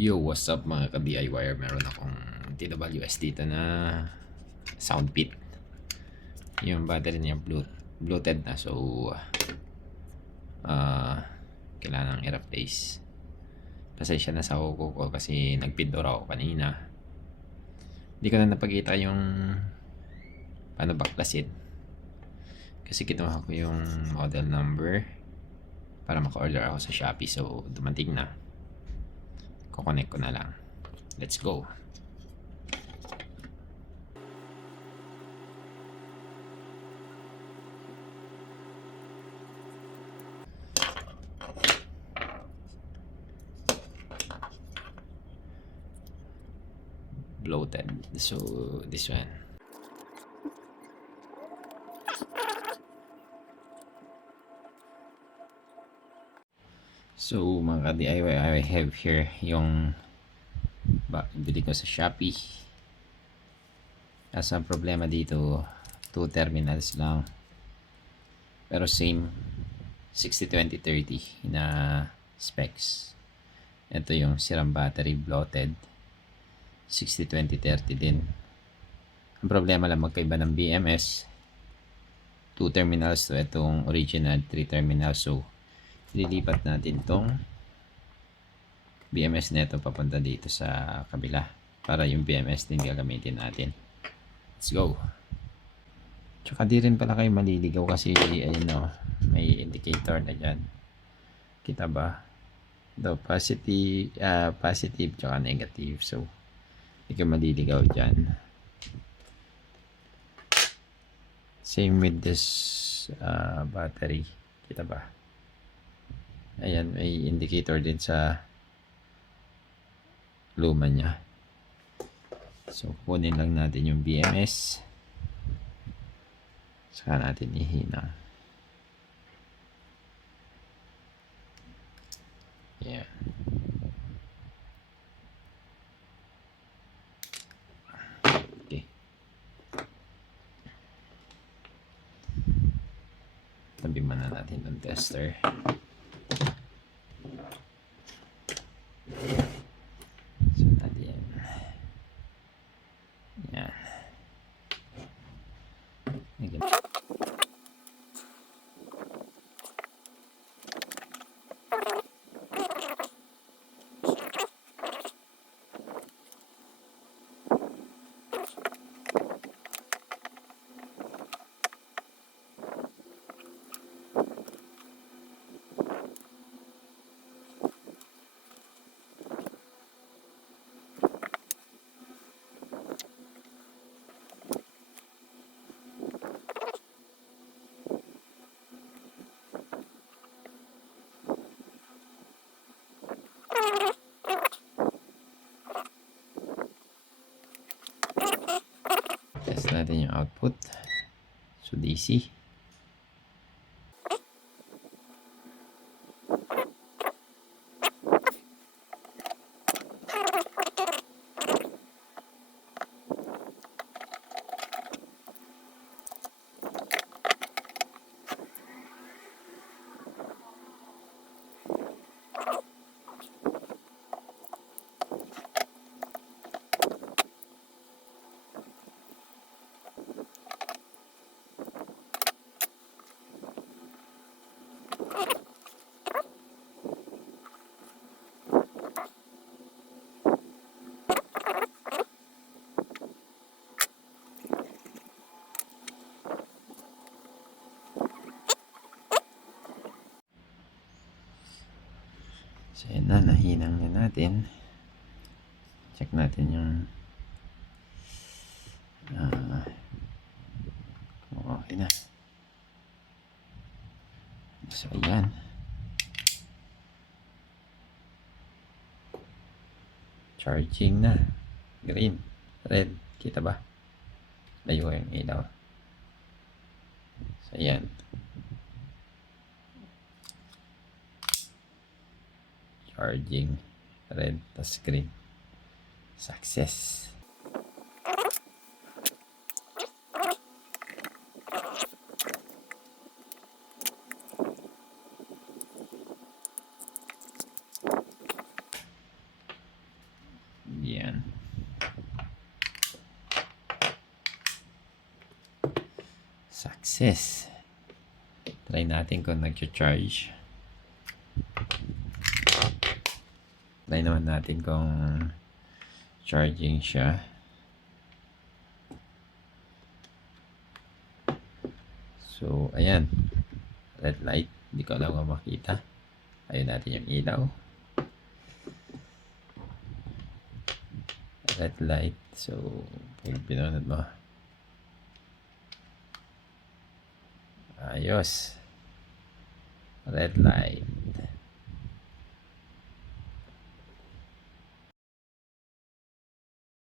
Yo, what's up mga ka-DIYer? Meron akong TWS dito na sound pit. Yung battery niya bloated na, so kailangan i-replace. Pasensya na sa ko kasi nagpindor ako kanina. Hindi ko na napakita yung paano baklasin. Kasi kinuha ko yung model number para maka-order ako sa Shopee, so dumating na. Kukonek ko na lang. Let's go. Bloated, so this one. So mga DIY, I have here yung bili ko sa Shopee. Ang problema dito, 2 terminals lang, pero same 60-20-30 na specs. Ito yung sirang battery, bloated, 60-20-30 din. Ang problema lang, magkaiba ng BMS, 2 terminals to, itong original 3 terminals. So lilipat natin tong BMS neto papunta dito sa kabila para yung BMS din gagamitin natin. Let's go. Tsaka di rin pala kayo maliligaw kasi ayun o, may indicator na dyan. Kita ba? The positive tsaka negative. So hindi ka maliligaw dyan. Same with this battery. Kita ba? Ayan, may indicator din sa luma niya. So kunin lang natin yung BMS, saka natin ihina. Yan. Okay. Tabi muna natin yung tester. So natin yan. Again. Test natin yung output. So DC. So yun na, nahinang na natin. Check natin yung okay na. So ayan. Charging na. Green, red, kita ba? Layo yung ilaw. So ayan. Charging, red, tas green. Success. Success. Try natin kung nag-charge. Try naman natin kung charging siya. So, ayan. Red light. Hindi ko alam kung makita. Ayun natin yung ilaw. Red light. So, pag pinunod mo. Ayos. Red light.